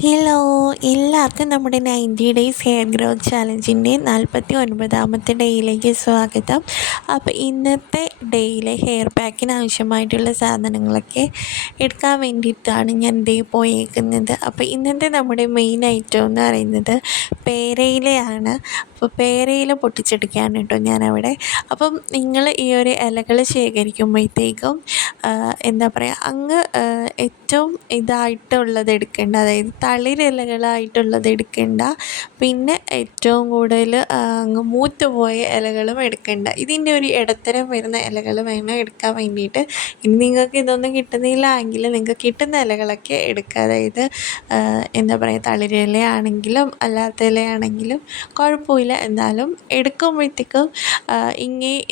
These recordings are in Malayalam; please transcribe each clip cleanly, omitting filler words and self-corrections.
ഹലോ, എല്ലാവർക്കും നമ്മുടെ 90 ഡേയ്സ് ഹെയർ ഗ്രോത്ത് ചാലഞ്ചിൻ്റെ 49ാമത്തെ ഡേയിലേക്ക് സ്വാഗതം. അപ്പോൾ ഇന്നത്തെ ഡേയിലെ ഹെയർ പാക്കിന് ആവശ്യമായിട്ടുള്ള സാധനങ്ങളൊക്കെ എടുക്കാൻ വേണ്ടിയിട്ടാണ് ഞാൻ പോയേക്കുന്നത്. അപ്പോൾ ഇന്നത്തെ നമ്മുടെ മെയിൻ ഐറ്റം എന്ന് പറയുന്നത് പേരയിലയാണ്. അപ്പോൾ പേരയില പൊട്ടിച്ചെടുക്കുകയാണ് കേട്ടോ ഞാനവിടെ. അപ്പം നിങ്ങൾ ഈ ഒരു ഇലകൾ ശേഖരിക്കുമ്പോഴത്തേക്കും എന്താ പറയുക, ഏറ്റവും ഇതായിട്ടുള്ളത് എടുക്കേണ്ട, അതായത് തളിരിലകളായിട്ടുള്ളത് എടുക്കേണ്ട, പിന്നെ ഏറ്റവും കൂടുതൽ അങ്ങ് മൂത്തുപോയ ഇലകളും എടുക്കേണ്ട. ഇതിൻ്റെ ഒരു ഇടത്തരം വരുന്ന ഇലകൾ വേണം എടുക്കാൻ വേണ്ടിയിട്ട്. ഇനി നിങ്ങൾക്ക് ഇതൊന്നും കിട്ടുന്നില്ല എങ്കിൽ നിങ്ങൾക്ക് കിട്ടുന്ന ഇലകളൊക്കെ എടുക്കുക. അതായത് എന്താ പറയുക, തളിരിലയാണെങ്കിലും അല്ലാത്ത ഇലയാണെങ്കിലും കുഴപ്പമില്ല. എന്നാലും എടുക്കുമ്പോഴത്തേക്കും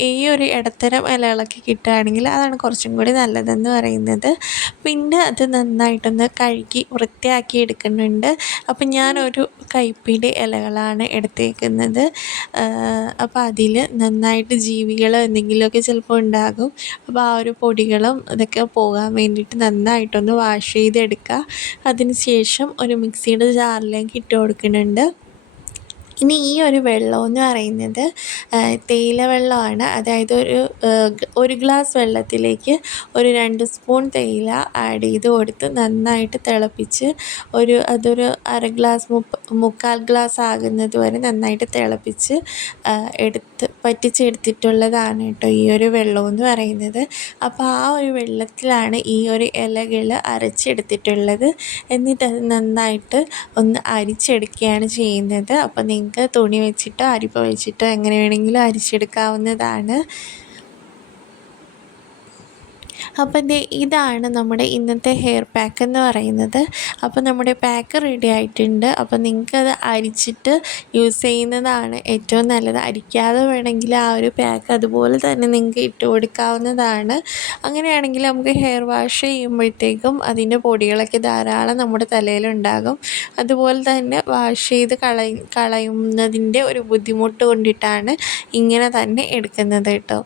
ഈ ഒരു ഇടത്തരം ഇലകളൊക്കെ കിട്ടുകയാണെങ്കിൽ അതാണ് കുറച്ചും കൂടി നല്ലതെന്ന് പറയുന്നത്. പിന്നെ അത് നന്നായിട്ടൊന്ന് കഴുകി വൃത്തിയാക്കി എടുക്കുന്നുണ്ട്. അപ്പം ഞാനൊരു കൈപ്പിടി ഇലകളാണ് എടുത്തേക്കുന്നത്. അപ്പോൾ അതിൽ നന്നായിട്ട് ജീവികൾ എന്തെങ്കിലുമൊക്കെ ചിലപ്പോൾ ഉണ്ടാകും. അപ്പോൾ ആ ഒരു പൊടികളും ഇതൊക്കെ പോകാൻ വേണ്ടിയിട്ട് നന്നായിട്ടൊന്ന് വാഷ് ചെയ്തെടുക്കുക. അതിന് ശേഷം ഒരു മിക്സിയുടെ ജാറിലേക്ക് ഇട്ട് കൊടുക്കുന്നുണ്ട്. ഇനി ഈ ഒരു വെള്ളം എന്ന് പറയുന്നത് തേയില വെള്ളമാണ്. അതായത് ഒരു ഗ്ലാസ് വെള്ളത്തിലേക്ക് ഒരു 2 സ്പൂൺ തേയില ആഡ് ചെയ്ത് കൊടുത്ത് നന്നായിട്ട് തിളപ്പിച്ച് അതൊരു അര ഗ്ലാസ് മുക്കാൽ ഗ്ലാസ് ആകുന്നത് വരെ നന്നായിട്ട് തിളപ്പിച്ച് പറ്റിച്ചെടുത്തിട്ടുള്ളതാണ് കേട്ടോ ഈ ഒരു വെള്ളം എന്ന് പറയുന്നത്. അപ്പോൾ ആ ഒരു വെള്ളത്തിലാണ് ഈ ഒരു ഇലകൾ അരച്ചെടുത്തിട്ടുള്ളത്. എന്നിട്ടത് നന്നായിട്ട് ഒന്ന് അരിച്ചെടുക്കുകയാണ് ചെയ്യുന്നത്. അപ്പോൾ നിങ്ങൾക്ക് തുണി വെച്ചിട്ടോ അരിപ്പ വെച്ചിട്ടോ എങ്ങനെ വേണമെങ്കിലും അരിച്ചെടുക്കാവുന്നതാണ്. അപ്പം ഇതാണ് നമ്മുടെ ഇന്നത്തെ ഹെയർ പാക്ക് എന്ന് പറയുന്നത്. അപ്പോൾ നമ്മുടെ പാക്ക് റെഡി ആയിട്ടുണ്ട്. അപ്പോൾ നിങ്ങൾക്കത് അരിച്ചിട്ട് യൂസ് ചെയ്യുന്നതാണ് ഏറ്റവും നല്ലത്. അരിക്കാതെ വേണമെങ്കിൽ ആ ഒരു പാക്ക് അതുപോലെ തന്നെ നിങ്ങൾക്ക് ഇട്ട് കൊടുക്കാവുന്നതാണ്. അങ്ങനെയാണെങ്കിൽ നമുക്ക് ഹെയർ വാഷ് ചെയ്യുമ്പോഴത്തേക്കും അതിൻ്റെ പൊടികളൊക്കെ ധാരാളം നമ്മുടെ തലയിലുണ്ടാകും. അതുപോലെ തന്നെ വാഷ് ചെയ്ത് കളയുന്നതിൻ്റെ ഒരു ബുദ്ധിമുട്ട് കൊണ്ടിട്ടാണ് ഇങ്ങനെ തന്നെ എടുക്കുന്നത് കേട്ടോ.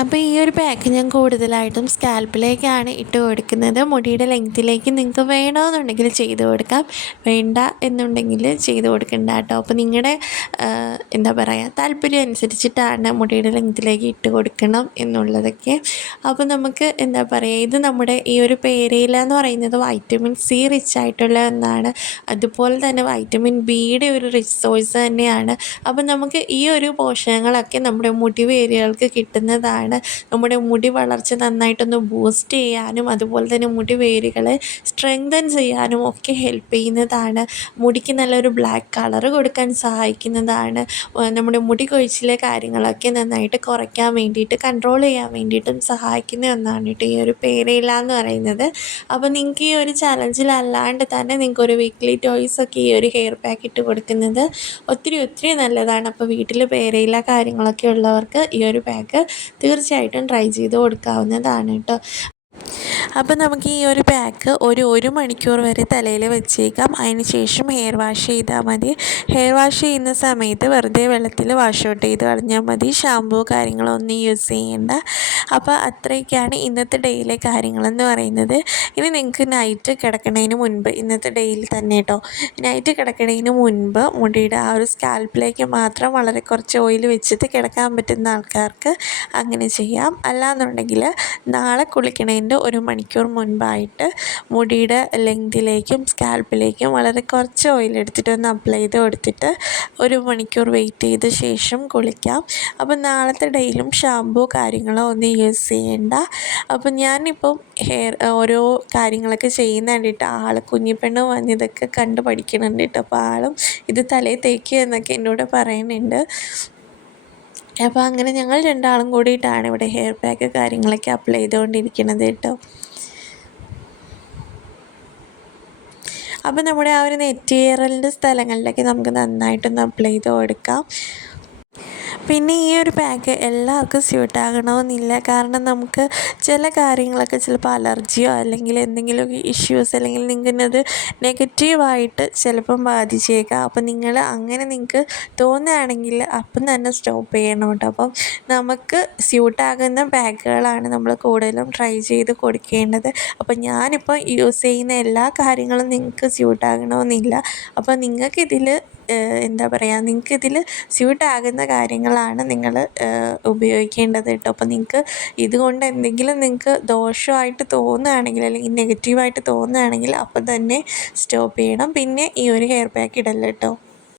അപ്പോൾ ഈ ഒരു പാക്ക് ഞാൻ കൂടുതലായിട്ടും സ്കാൽപ്പിലേക്കാണ് ഇട്ട് കൊടുക്കുന്നത്. മുടിയുടെ ലെങ്ത്തിലേക്ക് നിങ്ങൾക്ക് വേണമെന്നുണ്ടെങ്കിൽ ചെയ്ത് കൊടുക്കാം, വേണ്ട എന്നുണ്ടെങ്കിൽ ചെയ്ത് കൊടുക്കണ്ട കേട്ടോ. അപ്പോൾ നിങ്ങളുടെ എന്താ പറയുക, താല്പര്യം അനുസരിച്ചിട്ടാണ് മുടിയുടെ ലെങ്ത്തിലേക്ക് ഇട്ട് കൊടുക്കണം എന്നുള്ളതൊക്കെ. അപ്പോൾ നമുക്ക് എന്താ പറയുക, ഇത് നമ്മുടെ ഈ ഒരു പേരയില എന്ന് പറയുന്നത് വൈറ്റമിൻ സി റിച്ച് ആയിട്ടുള്ള ഒന്നാണ്. അതുപോലെ തന്നെ വൈറ്റമിൻ ബിയുടെ ഒരു റിച്ച് സോഴ്സ് തന്നെയാണ്. അപ്പോൾ നമുക്ക് ഈ ഒരു പോഷകങ്ങളൊക്കെ നമ്മുടെ മുടി വേരുകൾക്ക് കിട്ടുന്നതാണ്. നമ്മുടെ മുടി വളർച്ച നന്നായിട്ടൊന്ന് ബൂസ്റ്റ് ചെയ്യാനും അതുപോലെ തന്നെ മുടി വേരുകളെ സ്ട്രെങ്തൻ ചെയ്യാനും ഒക്കെ ഹെൽപ്പ് ചെയ്യുന്നതാണ്. മുടിക്ക് നല്ലൊരു ബ്ലാക്ക് കളർ കൊടുക്കാൻ സഹായിക്കുന്നതാണ്. നമ്മുടെ മുടി കൊഴിച്ചിലെ കാര്യങ്ങളൊക്കെ നന്നായിട്ട് കുറയ്ക്കാൻ വേണ്ടിയിട്ട്, കൺട്രോൾ ചെയ്യാൻ വേണ്ടിയിട്ടും സഹായിക്കുന്ന ഒന്നാണ് കേട്ടോ ഈ ഒരു പേരയില എന്ന് പറയുന്നത്. അപ്പോൾ നിങ്ങൾക്ക് ഈ ഒരു ചലഞ്ചിലല്ലാണ്ട് തന്നെ നിങ്ങൾക്കൊരു വീക്ക്ലി ടോയ്സൊക്കെ ഈ ഒരു ഹെയർ പാക്ക് ഇട്ട് കൊടുക്കുന്നത് ഒത്തിരി നല്ലതാണ്. അപ്പോൾ വീട്ടിൽ പേരയില കാര്യങ്ങളൊക്കെ ഉള്ളവർക്ക് ഈ ഒരു പാക്ക് തീർച്ചയായിട്ടും ട്രൈ ചെയ്ത് കൊടുക്കാവുന്നതാണ് കേട്ടോ. അപ്പോൾ നമുക്ക് ഈ ഒരു പാക്ക് ഒരു മണിക്കൂർ വരെ തലയിൽ വെച്ചേക്കാം. അതിന് ശേഷം ഹെയർ വാഷ് ചെയ്താൽ മതി. ഹെയർ വാഷ് ചെയ്യുന്ന സമയത്ത് വെറുതെ വെള്ളത്തിൽ വാഷ് ഔട്ട് ചെയ്ത് കളഞ്ഞാൽ മതി. ഷാമ്പൂ കാര്യങ്ങളൊന്നും യൂസ് ചെയ്യേണ്ട. അപ്പോൾ അത്രയൊക്കെയാണ് ഇന്നത്തെ ഡേയിലെ കാര്യങ്ങളെന്ന് പറയുന്നത്. ഇനി നിങ്ങൾക്ക് നൈറ്റ് കിടക്കുന്നതിന് മുൻപ്, ഇന്നത്തെ ഡേയിൽ തന്നെ കേട്ടോ, നൈറ്റ് കിടക്കുന്നതിന് മുൻപ് മുടിയുടെ ആ ഒരു സ്കാൽപ്പിലേക്ക് മാത്രം വളരെ കുറച്ച് ഓയിൽ വെച്ചിട്ട് കിടക്കാൻ പറ്റുന്ന ആൾക്കാർക്ക് അങ്ങനെ ചെയ്യാം. അല്ലാന്നുണ്ടെങ്കിൽ നാളെ കുളിക്കണതിൻ്റെ 1 മണിക്കൂർ മുൻപായിട്ട് മുടിയുടെ ലെങ്തിലേക്കും സ്കാൽപ്പിലേക്കും വളരെ കുറച്ച് ഓയിൽ എടുത്തിട്ടൊന്ന് അപ്ലൈ ചെയ്ത് കൊടുത്തിട്ട് 1 മണിക്കൂർ വെയിറ്റ് ചെയ്ത ശേഷം കുളിക്കാം. അപ്പം നാളത്തെ ഡേയിലും ഷാമ്പൂ കാര്യങ്ങളോ ഒന്നും യൂസ് ചെയ്യേണ്ട. അപ്പം ഞാനിപ്പം ഓരോ കാര്യങ്ങളൊക്കെ ചെയ്യുന്ന കണ്ടിട്ട് കുഞ്ഞിപ്പെണ്ണ് വന്നിതൊക്കെ കണ്ട് പഠിക്കുന്നുണ്ട് കേട്ടോ. അപ്പോൾ ആളും ഇത് തലയിൽ തേക്കുക എന്നൊക്കെ എന്നോട് പറയുന്നുണ്ട്. അപ്പോൾ അങ്ങനെ ഞങ്ങൾ 2 ആളും കൂടിയിട്ടാണ് ഇവിടെ ഹെയർ പാക്ക് കാര്യങ്ങളൊക്കെ അപ്ലൈ ചെയ്തുകൊണ്ടിരിക്കുന്നത് കേട്ടോ. അപ്പോൾ നമ്മുടെ ആ ഒരു നെറ്റിയേറലിൻ്റെ സ്ഥലങ്ങളിലൊക്കെ നമുക്ക് നന്നായിട്ടൊന്ന് അപ്ലൈ ചെയ്ത് കൊടുക്കാം. പിന്നെ ഈ ഒരു പാക്ക് എല്ലാവർക്കും സ്യൂട്ടാകണമെന്നില്ല. കാരണം നമുക്ക് ചില കാര്യങ്ങളൊക്കെ ചിലപ്പോൾ അലർജിയോ അല്ലെങ്കിൽ എന്തെങ്കിലുമൊക്കെ ഇഷ്യൂസ് അല്ലെങ്കിൽ നിങ്ങൾക്കത് നെഗറ്റീവായിട്ട് ചിലപ്പം ബാധിച്ചേക്കാം. അപ്പം അങ്ങനെ നിങ്ങൾക്ക് തോന്നുകയാണെങ്കിൽ അപ്പം തന്നെ സ്റ്റോപ്പ് ചെയ്യണം കേട്ടോ. അപ്പം നമുക്ക് സ്യൂട്ടാകുന്ന പാക്കുകളാണ് നമ്മൾ കൂടുതലും ട്രൈ ചെയ്ത് കൊടുക്കേണ്ടത്. അപ്പം ഞാനിപ്പോൾ യൂസ് ചെയ്യുന്ന എല്ലാ കാര്യങ്ങളും നിങ്ങൾക്ക് സ്യൂട്ടാകണമെന്നില്ല. അപ്പോൾ നിങ്ങൾക്കിതിൽ എന്താ പറയുക, നിങ്ങൾക്കിതിൽ സ്യൂട്ടാകുന്ന കാര്യങ്ങളാണ് നിങ്ങൾ ഉപയോഗിക്കേണ്ടത് കേട്ടോ. അപ്പോൾ നിങ്ങൾക്ക് ഇതുകൊണ്ട് എന്തെങ്കിലും നിങ്ങൾക്ക് ദോഷമായിട്ട് തോന്നുകയാണെങ്കിൽ അല്ലെങ്കിൽ നെഗറ്റീവായിട്ട് തോന്നുകയാണെങ്കിൽ അപ്പം തന്നെ സ്റ്റോപ്പ് ചെയ്യണം. പിന്നെ ഈ ഒരു ഹെയർ പാക്ക് ഇടല്ല കേട്ടോ.